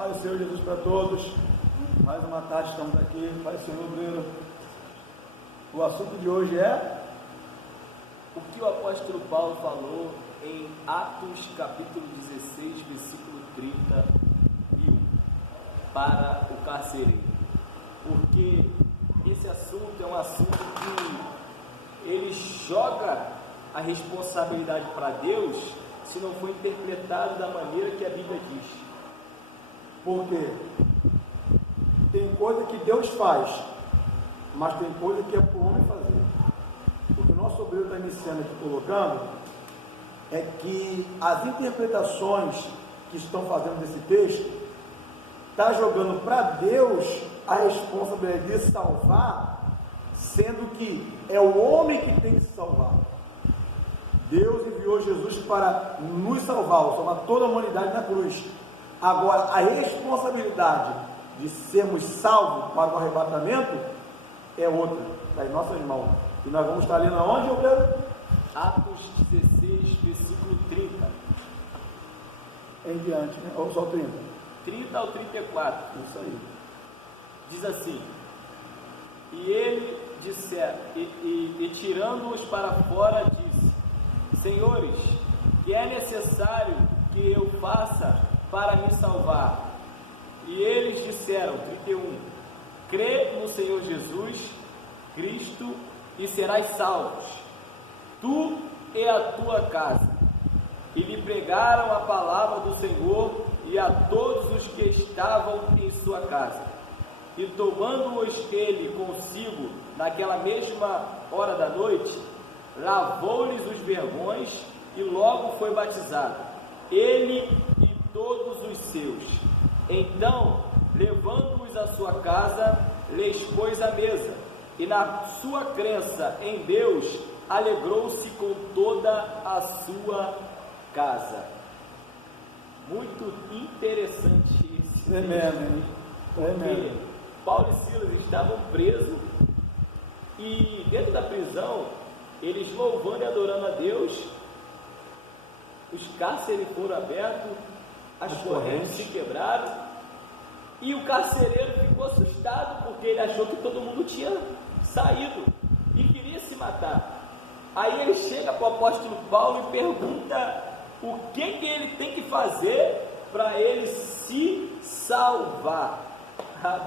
Pai do Senhor Jesus para todos. Mais uma tarde estamos aqui. Pai do Senhor Obreiro. O assunto de hoje é o que o apóstolo Paulo falou em Atos capítulo 16, versículo 31, para o carcereiro. Porque esse assunto é um assunto que ele joga a responsabilidade para Deus se não for interpretado da maneira que a Bíblia diz. Porque tem coisa que Deus faz, mas tem coisa que é para o homem fazer. O que o nosso obreiro está iniciando aqui colocando é que as interpretações que estão fazendo desse texto está jogando para Deus a responsabilidade de salvar, sendo que é o homem que tem que se salvar. Deus enviou Jesus para nos salvar toda a humanidade na cruz. Agora, a responsabilidade de sermos salvos para o arrebatamento é outra, está em nossas mãos. E nós vamos estar lendo aonde, Obreiro? Atos 16, versículo 30. Em diante, né? Ou só 30? 30 ao 34. Isso aí. Diz assim: e ele disser, e tirando-os para fora, disse: Senhores, que é necessário que eu faça para me salvar? E eles disseram, 31, crê no Senhor Jesus Cristo e serás salvos, tu e a tua casa. E lhe pregaram a palavra do Senhor e a todos os que estavam em sua casa. E tomando-os ele consigo naquela mesma hora da noite, lavou-lhes os vergões e logo foi batizado, ele e todos os seus. Então, levando-os à sua casa, lhes pôs a mesa, e na sua crença em Deus, alegrou-se com toda a sua casa. Muito interessante esse Tremendo, porque Paulo e Silas estavam presos, e dentro da prisão, eles louvando e adorando a Deus, os cárceres foram abertos, as correntes se quebraram, e o carcereiro ficou assustado, porque ele achou que todo mundo tinha saído e queria se matar. Aí ele chega para o apóstolo Paulo e pergunta o que ele tem que fazer para ele se salvar.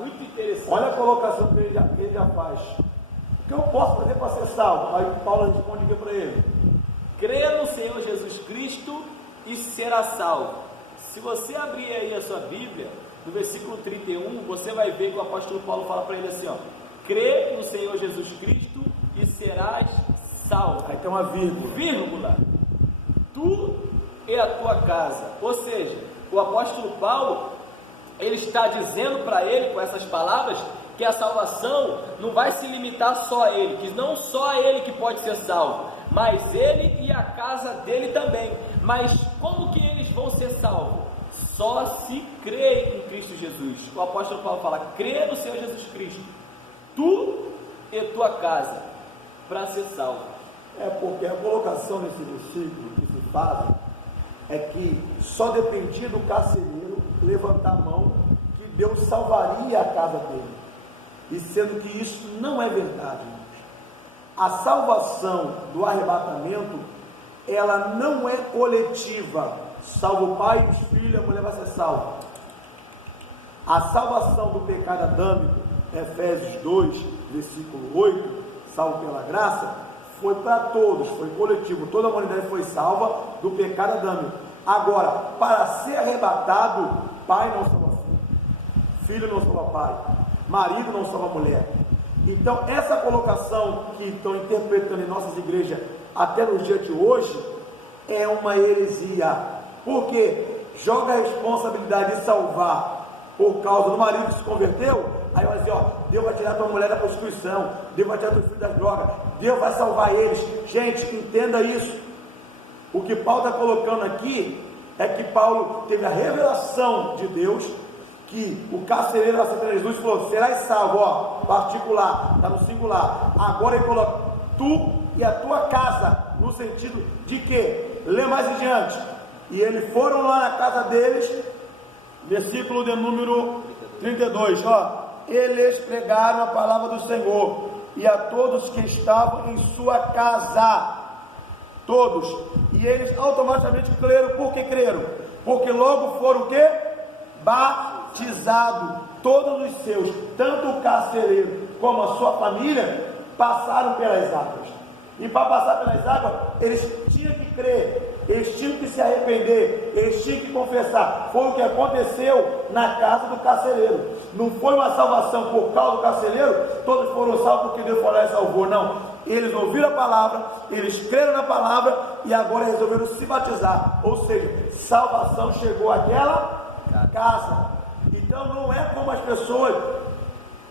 Muito interessante. Olha a colocação que ele já faz. O que eu posso fazer para ser salvo? Aí Paulo responde aqui para ele: crê no Senhor Jesus Cristo e será salvo. Se você abrir aí a sua Bíblia, no versículo 31, você vai ver que o apóstolo Paulo fala para ele assim, ó: crê no Senhor Jesus Cristo e serás salvo. Aí tem uma vírgula, tu e a tua casa. Ou seja, o apóstolo Paulo, ele está dizendo para ele, com essas palavras, que a salvação não vai se limitar só a ele, que não só ele que pode ser salvo, mas ele e a casa dele também. Mas como que eles vão ser salvos? Só se crê em Cristo Jesus. O apóstolo Paulo fala: crê no Senhor Jesus Cristo, tu e tua casa, para ser salvo. É porque a colocação nesse versículo que se faz é que só dependia do carcereiro levantar a mão que Deus salvaria a casa dele. E sendo que isso não é verdade, irmãos. A salvação do arrebatamento, ela não é coletiva. Salvo o pai e os filhos, a mulher vai ser salva. A salvação do pecado adâmico, Efésios 2, versículo 8, salvo pela graça, foi para todos, foi coletivo. Toda a humanidade foi salva do pecado adâmico. Agora, para ser arrebatado, pai não salva filho não salva pai, marido não salva mulher. Então, essa colocação que estão interpretando em nossas igrejas até nos dias de hoje é uma heresia, porque joga a responsabilidade de salvar por causa do marido que se converteu. Aí vai dizer, ó, Deus vai tirar tua mulher da prostituição, Deus vai tirar teu filho das drogas, Deus vai salvar eles. Gente, entenda isso. O que Paulo está colocando aqui é que Paulo teve a revelação de Deus, que o carcereiro aceitando Jesus falou: serás salvo, ó, particular, está no singular. Agora ele coloca tu e a tua casa, no sentido de que, lê mais adiante, e eles foram lá na casa deles, versículo de número 32, ó. Eles pregaram a palavra do Senhor, e a todos que estavam em sua casa, todos, e eles automaticamente creram. Por que creram? Porque logo foram o quê? Batizados. Todos os seus, tanto o carcereiro como a sua família, passaram pelas águas. E para passar pelas águas, eles tinham que crer, eles tinham que se arrepender, eles tinham que confessar. Foi o que aconteceu na casa do carcereiro. Não foi uma salvação por causa do carcereiro, todos foram salvos porque Deus foi lá e salvou. Não, eles ouviram a palavra, eles creram na palavra e agora resolveram se batizar. Ou seja, salvação chegou àquela casa. Então não é como as pessoas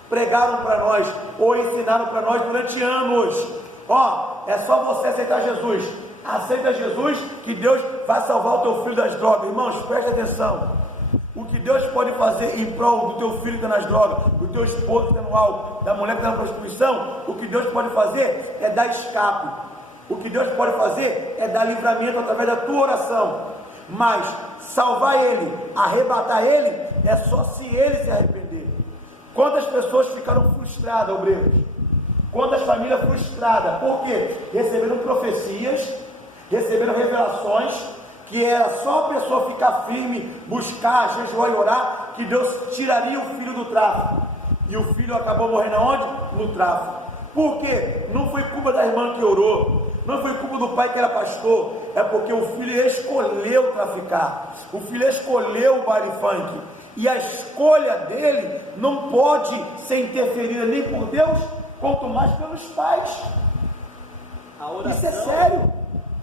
pregaram para nós ou ensinaram para nós durante anos. Ó, é só você aceitar Jesus. Aceita Jesus que Deus vai salvar o teu filho das drogas. Irmãos, preste atenção. O que Deus pode fazer em prol do teu filho que está nas drogas, do teu esposo que está no álcool, da mulher que está na prostituição, o que Deus pode fazer é dar escape. O que Deus pode fazer é dar livramento através da tua oração. Mas salvar ele, arrebatar ele, é só se ele se arrepender. Quantas pessoas ficaram frustradas, obreiros? Quantas famílias frustradas? Por quê? Receberam profecias, receberam revelações, que era só a pessoa ficar firme, buscar, jejuar e orar, que Deus tiraria o filho do tráfico. E o filho acabou morrendo aonde? No tráfico. Por quê? Não foi culpa da irmã que orou, não foi culpa do pai que era pastor, é porque o filho escolheu traficar, o filho escolheu o baile funk, e a escolha dele não pode ser interferida nem por Deus, quanto mais pelos pais. Isso é sério.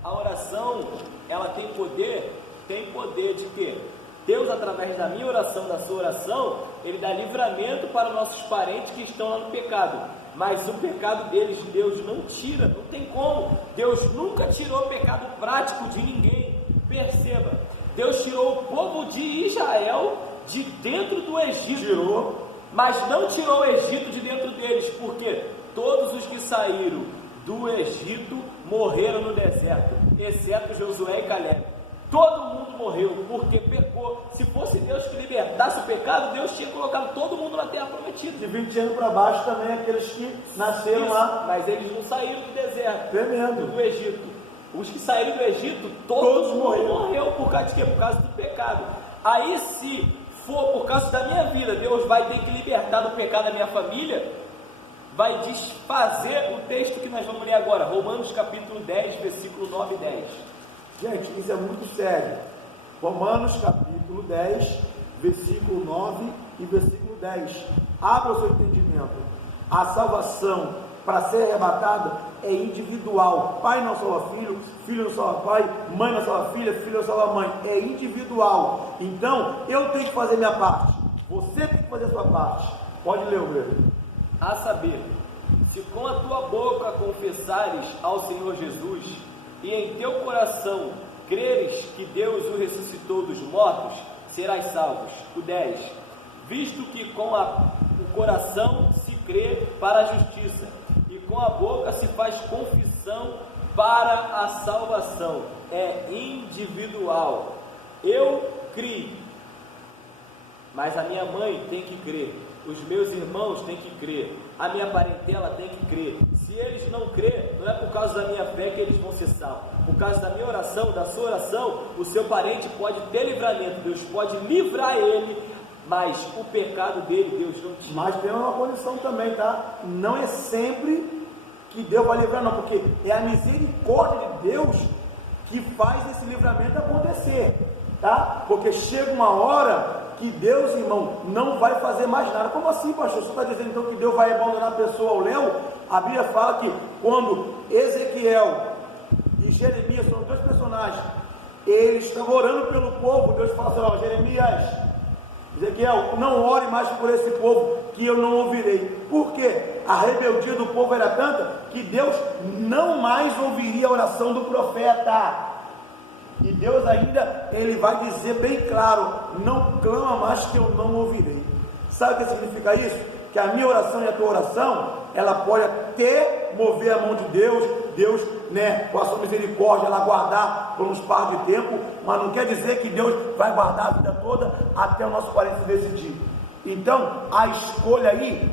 A oração, ela tem poder de quê? Deus, através da minha oração, da sua oração, Ele dá livramento para nossos parentes que estão lá no pecado. Mas o pecado deles, Deus não tira, não tem como. Deus nunca tirou o pecado prático de ninguém. Perceba, Deus tirou o povo de Israel de dentro do Egito. Tirou. Mas não tirou o Egito de dentro deles, porque todos os que saíram do Egito morreram no deserto, exceto Josué e Caleb. Todo mundo morreu porque pecou. Se fosse Deus que libertasse o pecado, Deus tinha colocado todo mundo na terra prometida. De 20 anos para baixo também aqueles que nasceram lá. Mas eles não saíram do deserto, Tremendo. do Egito. Os que saíram do Egito, todos morreram por causa de quê? Por causa do pecado. Aí, se for por causa da minha vida, Deus vai ter que libertar do pecado da minha família, vai desfazer o texto que nós vamos ler agora, Romanos capítulo 10, versículo 9 e 10. Gente, isso é muito sério. Romanos capítulo 10, versículo 9 e versículo 10. Abra o seu entendimento. A salvação para ser arrebatada é individual. Pai não salva filho, filho não salva pai, mãe não salva filha, filho não salva mãe. É individual. Então, eu tenho que fazer minha parte. Você tem que fazer a sua parte. Pode ler, obreiro. A saber, se com a tua boca confessares ao Senhor Jesus, e em teu coração creres que Deus o ressuscitou dos mortos, serás salvos. O 10. Visto que com o coração se crê para a justiça, e com a boca se faz confissão para a salvação. É individual. Eu criei, mas a minha mãe tem que crer, os meus irmãos têm que crer, a minha parentela tem que crer. Se eles não crerem, não é por causa da minha fé que eles vão ser salvos. Por causa da minha oração, da sua oração, o seu parente pode ter livramento, Deus pode livrar ele, mas o pecado dele, Deus não tira. Mas tem uma condição também, tá? Não é sempre que Deus vai livrar, não, porque é a misericórdia de Deus que faz esse livramento acontecer, tá? Porque chega uma hora que Deus, irmão, não vai fazer mais nada. Como assim, pastor? Você está dizendo então que Deus vai abandonar a pessoa ao léu? A Bíblia fala que quando Ezequiel e Jeremias são dois personagens, eles estavam orando pelo povo, Deus fala assim: ó, Jeremias, Ezequiel, não ore mais por esse povo, que eu não ouvirei. Por quê? A rebeldia do povo era tanta que Deus não mais ouviria a oração do profeta. E Deus ainda, Ele vai dizer bem claro: não clama mais que eu não ouvirei. Sabe o que significa isso? Que a minha oração e a tua oração, ela pode até mover a mão de Deus, né, com a sua misericórdia, ela guardar por uns par de tempo, mas não quer dizer que Deus vai guardar a vida toda até o nosso parente se decidir. Então, a escolha aí,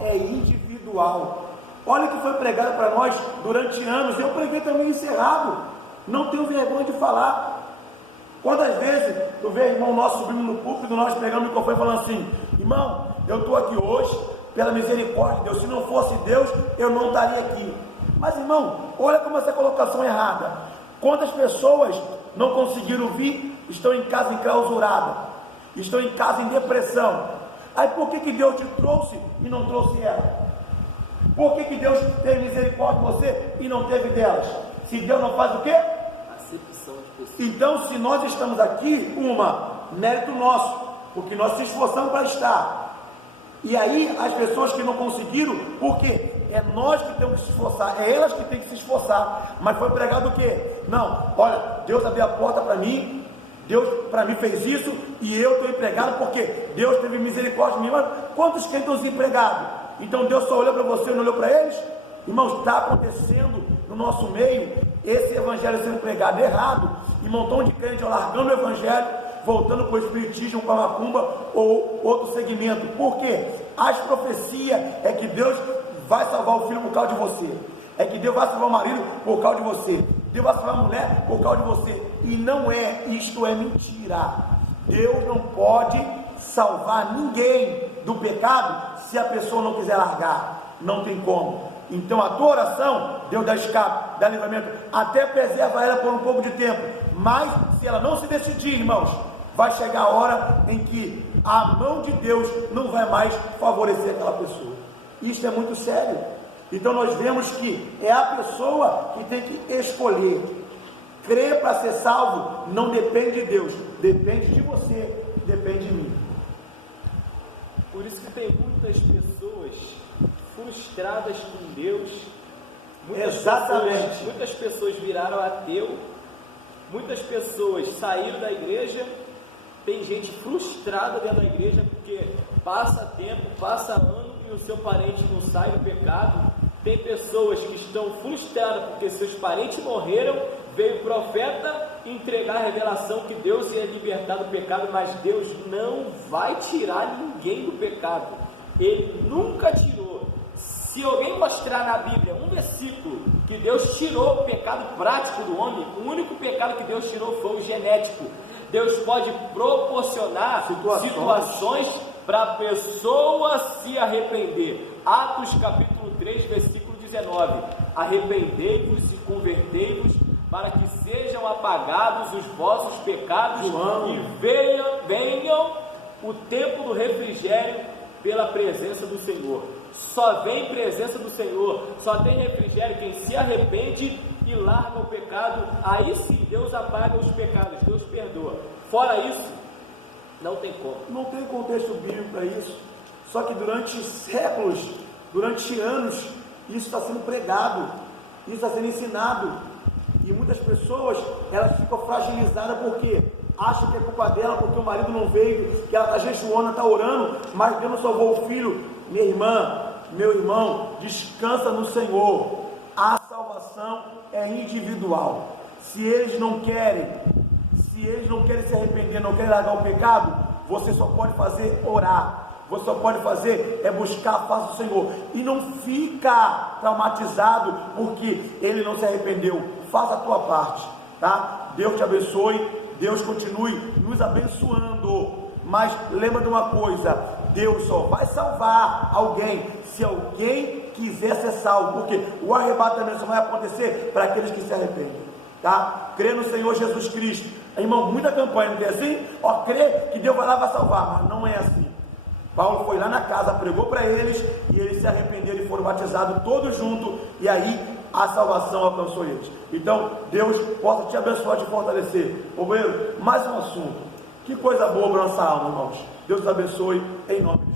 é individual. Olha o que foi pregado para nós durante anos. Eu preguei também isso errado. Não tenho vergonha de falar. Quantas vezes tu vê irmão nosso subindo no púlpito, nós pegando o microfone e falando assim: irmão, eu estou aqui hoje pela misericórdia de Deus. Se não fosse Deus, eu não estaria aqui. Mas irmão, olha como essa colocação é errada. Quantas pessoas não conseguiram vir, estão em casa enclausurada, estão em casa em depressão. Aí por que Deus te trouxe e não trouxe ela? Por que Deus teve misericórdia de você e não teve delas? Se Deus não faz o quê? Acepção de pessoas. Então, se nós estamos aqui, mérito nosso, porque nós se esforçamos para estar. E aí, as pessoas que não conseguiram, porque é nós que temos que se esforçar, é elas que têm que se esforçar. Mas foi pregado o quê? Não, olha, Deus abriu a porta para mim, Deus para mim fez isso, e eu estou empregado porque Deus teve misericórdia de mim. Mas quantos que estão desempregados? Então Deus só olhou para você e não olhou para eles? Irmãos, está acontecendo no nosso meio esse evangelho sendo pregado errado, e um montão de crentes largando o evangelho, voltando para o espiritismo, para a macumba ou outro segmento. Por quê? As profecias é que Deus vai salvar o filho por causa de você, é que Deus vai salvar o marido por causa de você, Deus vai salvar a mulher por causa de você, e não é, isto é mentira. Deus não pode salvar ninguém do pecado se a pessoa não quiser largar, não tem como. Então a tua oração, Deus dá escape, dá livramento, até preserva ela por um pouco de tempo, mas se ela não se decidir, irmãos, vai chegar a hora em que a mão de Deus não vai mais favorecer aquela pessoa. Isso é muito sério. Então nós vemos que é a pessoa que tem que escolher. Crer para ser salvo não depende de Deus, depende de você, depende de mim. Por isso que tem muitas pessoas frustradas com Deus. Exatamente. Muitas pessoas viraram ateu, muitas pessoas saíram da igreja. Tem gente frustrada dentro da igreja porque passa tempo, passa ano e o seu parente não sai do pecado. Tem pessoas que estão frustradas porque seus parentes morreram, veio o profeta entregar a revelação que Deus ia libertar do pecado, mas Deus não vai tirar ninguém do pecado. Ele nunca tirou. Se alguém mostrar na Bíblia um versículo que Deus tirou o pecado prático do homem, o único pecado que Deus tirou foi o genético. Deus pode proporcionar situações para a pessoa se arrepender. Atos capítulo 3, versículo 19: arrependei-vos e convertei-vos, para que sejam apagados os vossos pecados, e venham o tempo do refrigério pela presença do Senhor. Só vem presença do Senhor, só tem refrigério quem se arrepende e larga o pecado. Aí sim Deus apaga os pecados, Deus perdoa. Fora isso, não tem como. Não tem contexto bíblico para isso. Só que durante séculos, durante anos, isso está sendo pregado, isso está sendo ensinado, e muitas pessoas, elas ficam fragilizadas porque acham que é culpa dela, porque o marido não veio, que ela está jejuando, está orando, mas Deus não salvou o filho. Minha irmã, meu irmão, descansa no Senhor. A salvação é individual. Se eles não querem se arrepender, não querem largar o pecado, você só pode fazer orar. Você só pode fazer é buscar a face do Senhor, e não fica traumatizado porque ele não se arrependeu. Faça a tua parte, tá? Deus te abençoe, Deus continue nos abençoando, mas lembra de uma coisa: Deus só vai salvar alguém se alguém quiser ser salvo, porque o arrebatamento só vai acontecer para aqueles que se arrependem, tá? Crê no Senhor Jesus Cristo. Irmão, muita campanha, não tem assim? Crê que Deus vai lá, vai salvar, mas não é assim. Paulo foi lá na casa, pregou para eles, e eles se arrependeram e foram batizados todos juntos, e aí a salvação alcançou eles. Então, Deus possa te abençoar, te fortalecer. Companheiro, mais um assunto. Que coisa boa para nossa alma, irmãos. Deus te abençoe, em nome de